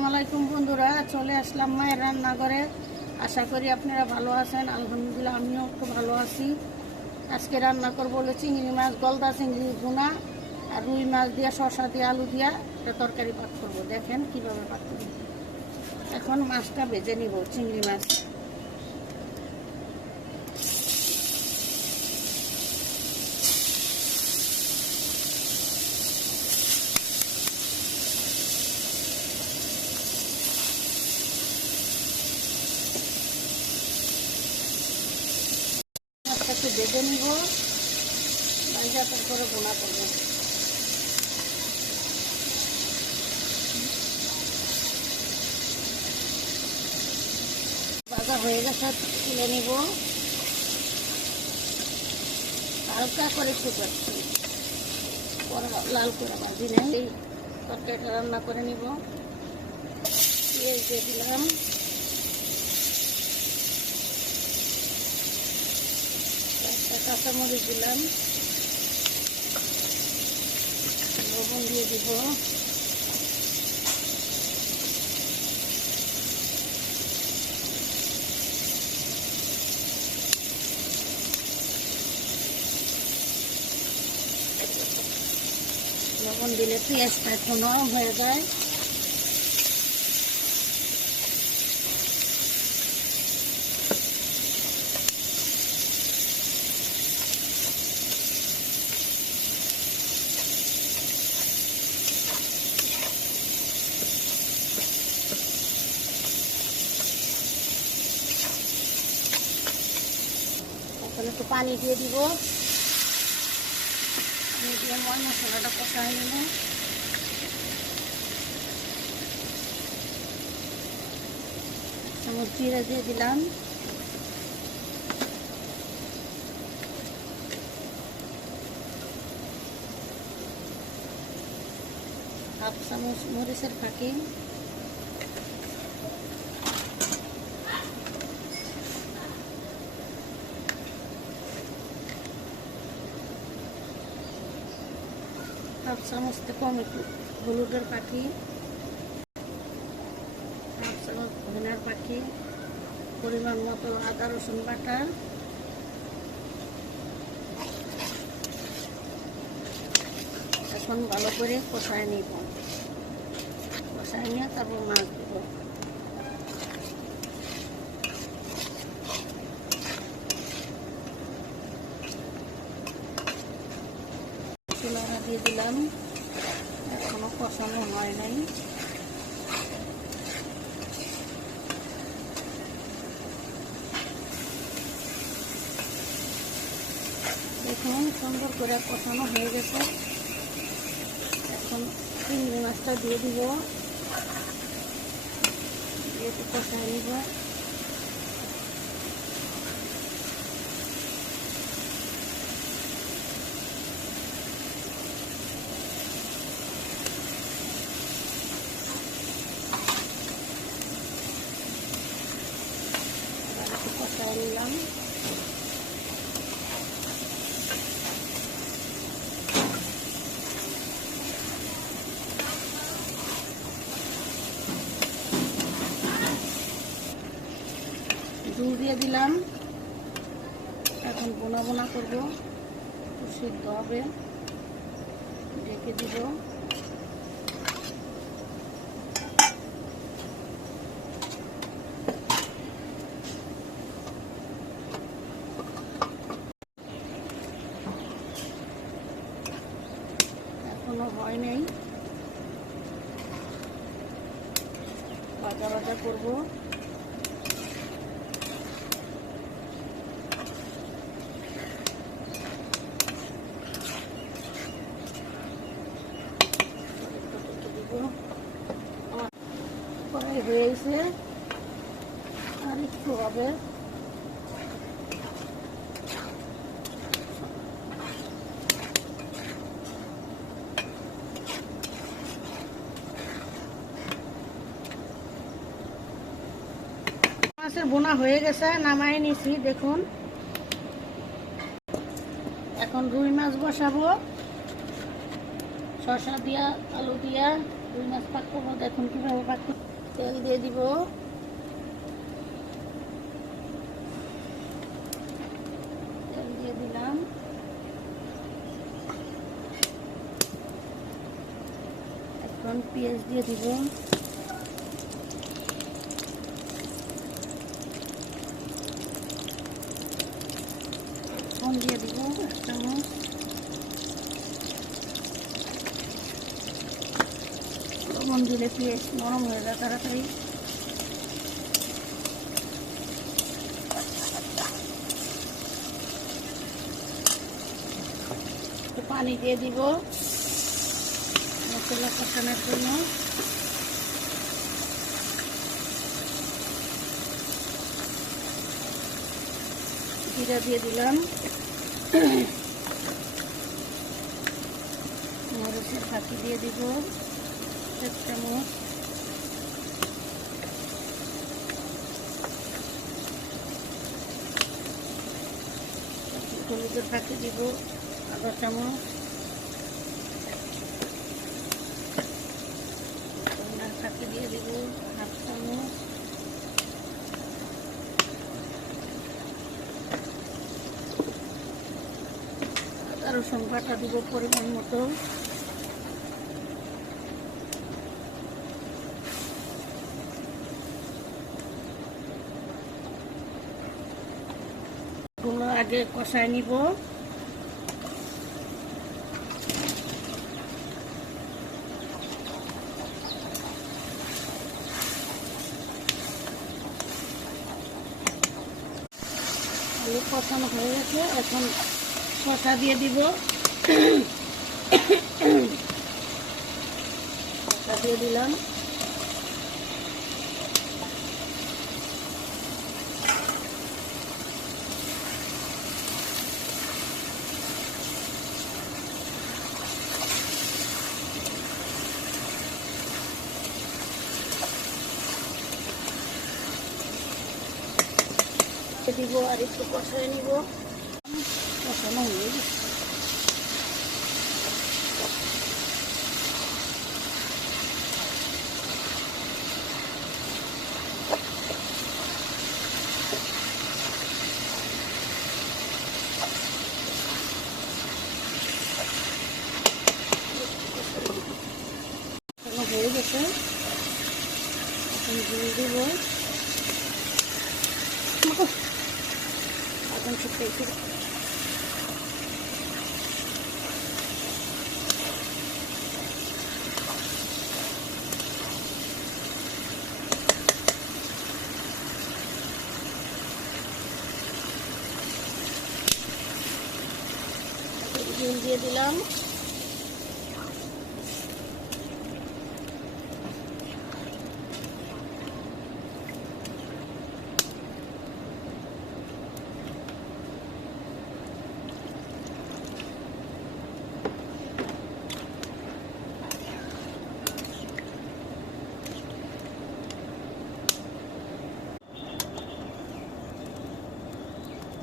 আসসালামু আলাইকুম বন্ধুরা, চলে আসলাম মায়ের রান্নাঘরে। আশা করি আপনারা ভালো আছেন, আলহামদুলিল্লাহ আমিও খুব ভালো আছি। আজকে রান্না করব হলো চিংড়ি মাছ, গলদা চিংড়ি গুনা আর রুই মাছ দিয়ে শশা দিয়ে, আলু দিয়া। একটা তরকারি পাক করব, দেখেন কীভাবে পাক করব। এখন মাছটা ভেজে নিব, চিংড়ি মাছ মাছটা একটু ভেজে নিব ভাজা হয়ে গেছে, তুলে নিব। হালকা করে পরে লাল করে ভাজি নেই। তরকারিটা রান্না করে নিব। পেঁয়াজ দিয়ে দিলাম। কাঁচামরিচ দিলাম। লবণ দিয়ে দিব। লবণ দিলে পেঁয়াজটা একটু নরম হয়ে যায় এখন একটু পানি দিয়ে দিব। পানি দিয়ে ময় মশলাটা কষাই নেব। চামচ জিরা দিয়ে দিলাম। হাফ চামচ মরিচের ফাঁকি হাফ চামচ কম একটু হলুদের পাখি, হাফ চামচ পাখি, পরিমাণ মতো আদা, রসুন বাটা, এখন ভালো করে কষায় নিব। কষায় নিয়ে তারপর মাছ দেব চুলাটা দিয়ে দিলাম এখনও কষানো হয় নাই দেখুন, সুন্দর করে কষানো হয়ে গেছে। এখন চিংড়ি মাছটা দিয়ে দিব। দিয়ে কষাই নিব। কষায় নিলাম দিয়ে দিলাম। এখন বোনা বোনা করব। সিদ্ধ হবে। ঢেকে দিব এখনও হয় নাই। ভাজা ভাজা করব হয়েছে আর একটু হবে। মাছের বোনা হয়ে গেছে, নামাই নিছি, দেখুন। এখন রুই মাছ বসাবো। শসা দিয়া, আলু দিয়া রুই মাছ পাক করব, দেখুন কীভাবে পাক তেল দিয়ে দিব। তেল দিয়ে দিলাম। এখন পেঁয়াজ দিয়ে দিব। ফোন দিয়ে দিব এক চামচ লবণ দিলে পেঁয়াজ নরম হয়ে যায় তাড়াতাড়ি। পানি দিয়ে দিব। মশলা কষানোর জন্য। জিরা দিয়ে দিলাম। মরিচের ফাঁকি দিয়ে দিব এক চামচ। হলুদের ফাঁকি দিব আধা চামচ ধনিয়ার ফাঁকি দিয়ে দিব হাফ চামচ আদা রসুন বাটা দিব পরিমাণ মতো। গুলো আগে কষায় নিব। কষানো হয়ে গেছে এখন শসা দিয়ে দিব। শসা দিয়ে দিলাম। দিব আর একটু কষায় নিব। কষানো হয়ে গেছে কষানো হয়ে গেছে এখন দিয়ে দিব এখন ছোট্ট একটু ডিম দিয়ে দিলাম।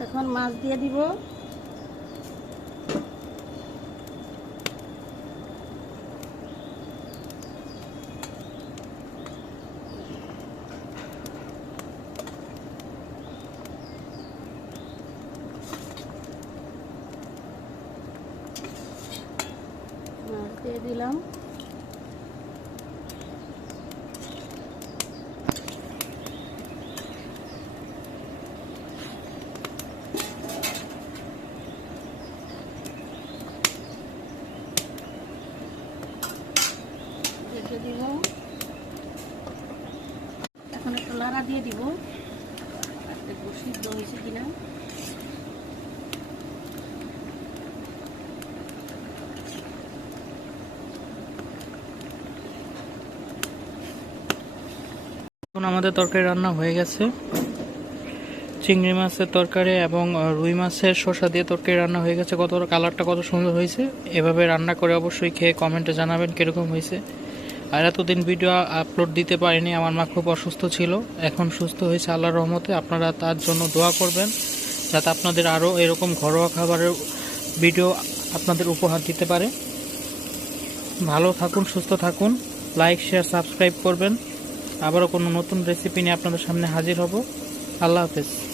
এখন মাছ দিয়ে দিব মাছ দিয়ে দিলাম। দিব। এখন একটু লাড়া দিয়ে দিব। দেখব সিদ্ধ হয়েছে কিনা। এখন আমাদের তরকারি রান্না হয়ে গেছে। চিংড়ি মাছের তরকারি এবং রুই মাছের শসা দিয়ে তরকারি রান্না হয়ে গেছে। কত কালারটা কত সুন্দর হয়েছে। এভাবে রান্না করে অবশ্যই খেয়ে কমেন্টে জানাবেন কীরকম হয়েছে। আর এতদিন ভিডিও আপলোড দিতে পারিনি, আমার মা খুব অসুস্থ ছিল। এখন সুস্থ হয়েছে আল্লাহর রহমতে। আপনারা তার জন্য দোয়া করবেন, যাতে আপনাদের আরও এরকম ঘরোয়া খাবারের ভিডিও আপনাদের উপহার দিতে পারে। ভালো থাকুন, সুস্থ থাকুন। লাইক, শেয়ার, সাবস্ক্রাইব করবেন। আবারও কোনো নতুন রেসিপি নিয়ে আপনাদের সামনে হাজির হব। আল্লাহ হাফেজ।